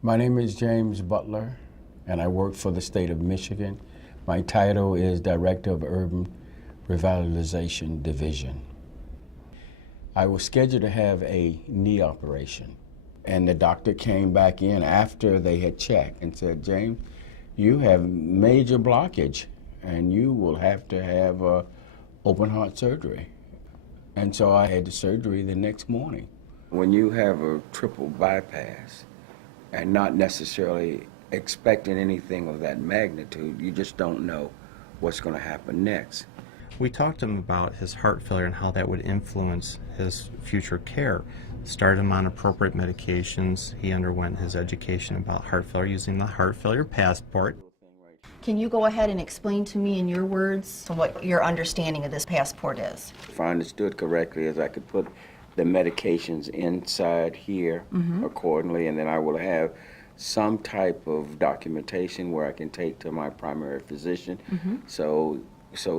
My name is James Butler, and I work for the state of Michigan. My title is Director of Urban Revitalization Division. I was scheduled to have a knee operation, and the doctor came back in after they had checked and said, James, you have major blockage, and you will have to have open heart surgery. And so I had the surgery the next morning. When you have a triple bypass, and not necessarily expecting anything of that magnitude, you just don't know what's going to happen next. We talked to him about his heart failure and how that would influence his future care. Started him on appropriate medications. He underwent his education about heart failure using the heart failure passport. Can you go ahead and explain to me in your words what your understanding of this passport is? If I understood correctly, is I could put the medications inside here accordingly, and then I will have some type of documentation where I can take to my primary physician, so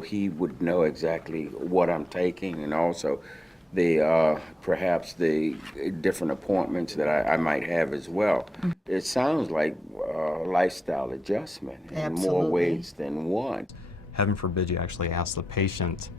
he would know exactly what I'm taking, and also the perhaps the different appointments that I might have as well. It sounds like a lifestyle adjustment in more ways than one. Heaven forbid you actually ask the patient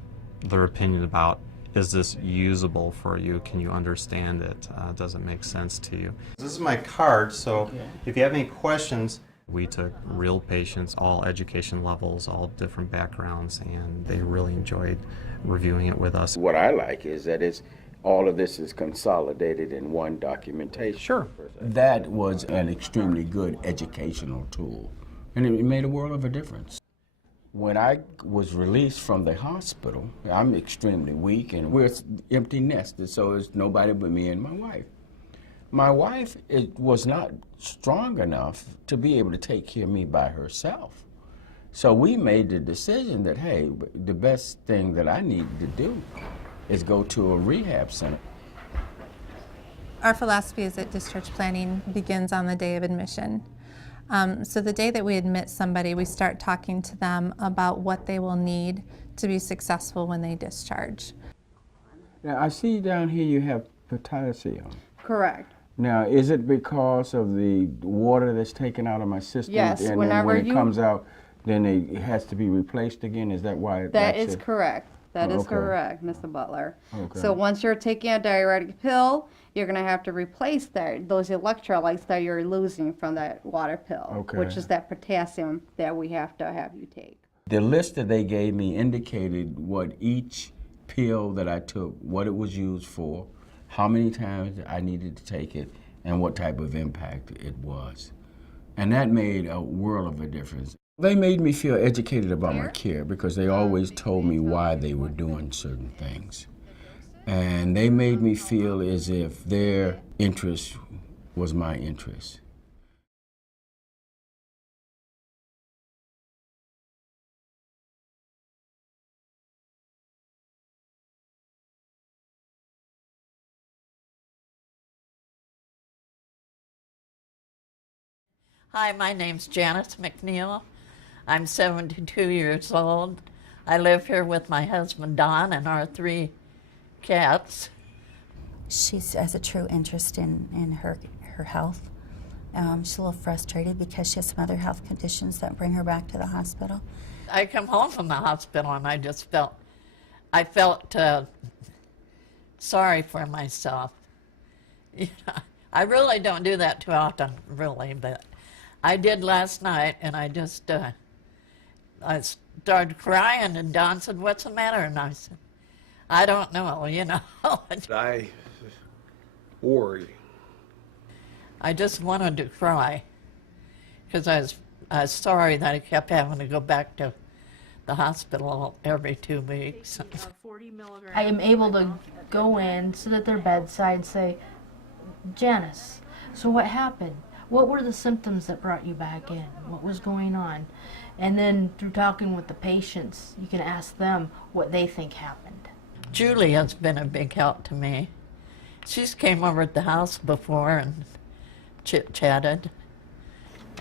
their opinion about, is this usable for you? Can you understand it? Does it make sense to you? This is my card, so if you have any questions, we took real patients, all education levels, all different backgrounds, and they really enjoyed reviewing it with us. What I like is that all of this is consolidated in one documentation. Sure. That was an extremely good educational tool, and it made a world of a difference. When I was released from the hospital, I'm extremely weak, and we're empty nested, so it's nobody but me and my wife. My wife was not strong enough to be able to take care of me by herself. So we made the decision that, hey, the best thing that I needed to do is go to a rehab center. Our philosophy is that discharge planning begins on the day of admission. So the day that we admit somebody, we start talking to them about what they will need to be successful when they discharge. Now, I see down here you have potassium. Correct. Now, is it because of the water that's taken out of my system? Yes, and whenever then when it comes out, then it has to be replaced again? Is that why? That is correct. That is correct, Mr. Butler. Okay. So once you're taking a diuretic pill, you're going to have to replace those electrolytes that you're losing from that water pill, which is that potassium that we have to have you take. The list that they gave me indicated what each pill that I took, what it was used for, how many times I needed to take it, and what type of impact it was. And that made a world of a difference. They made me feel educated about my care because they always told me why they were doing certain things. And they made me feel as if their interest was my interest. Hi, my name's Janice McNeil. I'm 72 years old. I live here with my husband Don and our 3 cats. She has a true interest in her health. She's a little frustrated because she has some other health conditions that bring her back to the hospital. I come home from the hospital and I felt sorry for myself. You know, I really don't do that too often, really, but I did last night, and I just, I started crying, and Don said, "What's the matter?" And I said, "I don't know, you know." I worry. I just wanted to cry, because I was sorry that I kept having to go back to the hospital every 2 weeks. I am able to go in, sit at their bedside, say, "Janice, so what happened? What were the symptoms that brought you back in? What was going on?" And then through talking with the patients, you can ask them what they think happened. Julie has been a big help to me. She's came over at the house before and chit-chatted.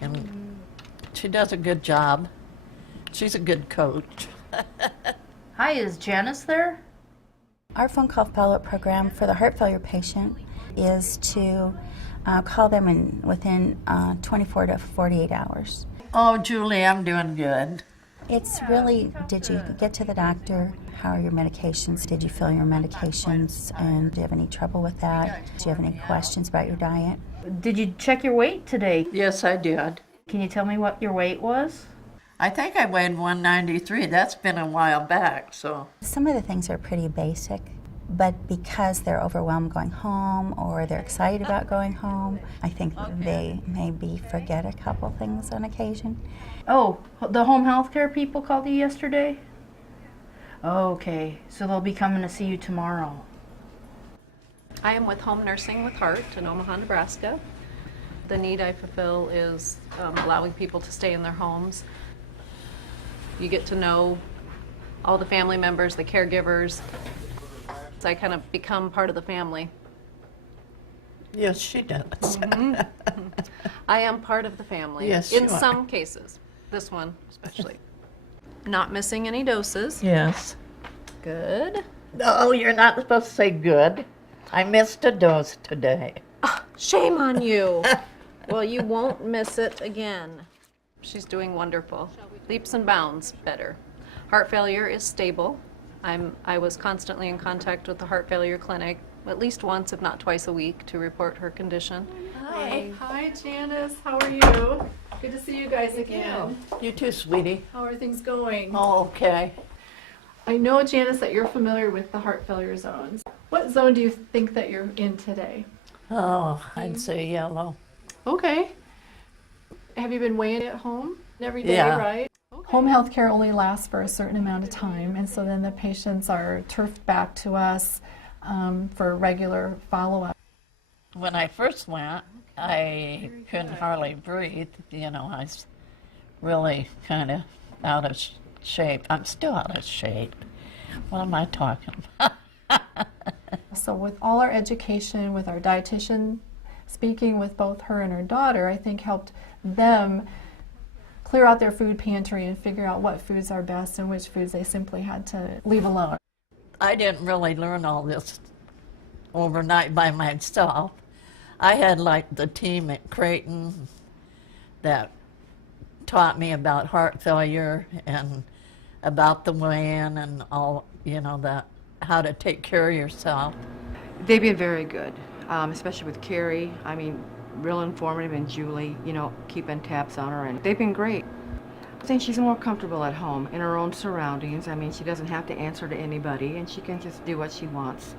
And she does a good job. She's a good coach. Hi, is Janice there? Our phone call follow-up program for the heart failure patient is to call them within 24 to 48 hours. Oh, Julie, I'm doing good. It's really, did you get to the doctor? How are your medications? Did you fill your medications? And do you have any trouble with that? Do you have any questions about your diet? Did you check your weight today? Yes, I did. Can you tell me what your weight was? I think I weighed 193. That's been a while back, so. Some of the things are pretty basic, but because they're overwhelmed going home or they're excited about going home, I think they maybe forget a couple things on occasion. Oh, the home health care people called you yesterday? Okay, so they'll be coming to see you tomorrow. I am with Home Nursing with Heart in Omaha, Nebraska. The need I fulfill is allowing people to stay in their homes. You get to know all the family members, the caregivers. So I kind of become part of the family. Yes, she does. I am part of the family. Yes, in you are. some cases. This one especially. Not missing any doses. Yes. Good. No, you're not supposed to say good. I missed a dose today. Shame on you. Well, you won't miss it again. She's doing wonderful. Leaps and bounds better. Heart failure is stable. I was constantly in contact with the heart failure clinic at least once, if not twice a week, to report her condition. Hi. Hi, Janice. How are you? Good to see you guys again. You too, sweetie. How are things going? Oh, okay. I know, Janice, that you're familiar with the heart failure zones. What zone do you think that you're in today? Oh, I'd say yellow. Okay. Have you been weighing at home every day, Yeah. right? Home health care only lasts for a certain amount of time, and so then the patients are turfed back to us for regular follow-up. When I first went, I couldn't hardly breathe. You know, I was really kind of out of shape. I'm still out of shape. What am I talking about? So with all our education, with our dietitian, speaking with both her and her daughter, I think helped them clear out their food pantry and figure out what foods are best and which foods they simply had to leave alone. I didn't really learn all this overnight by myself. I had like the team at Creighton that taught me about heart failure and about the weigh-in and all, you know, that how to take care of yourself. They've been very good, especially with Carrie. I mean, real informative, and Julie, you know, keeping tabs on her, and they've been great. I think she's more comfortable at home in her own surroundings. I mean, she doesn't have to answer to anybody, and she can just do what she wants.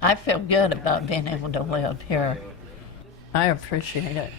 I feel good about being able to live here. I appreciate it.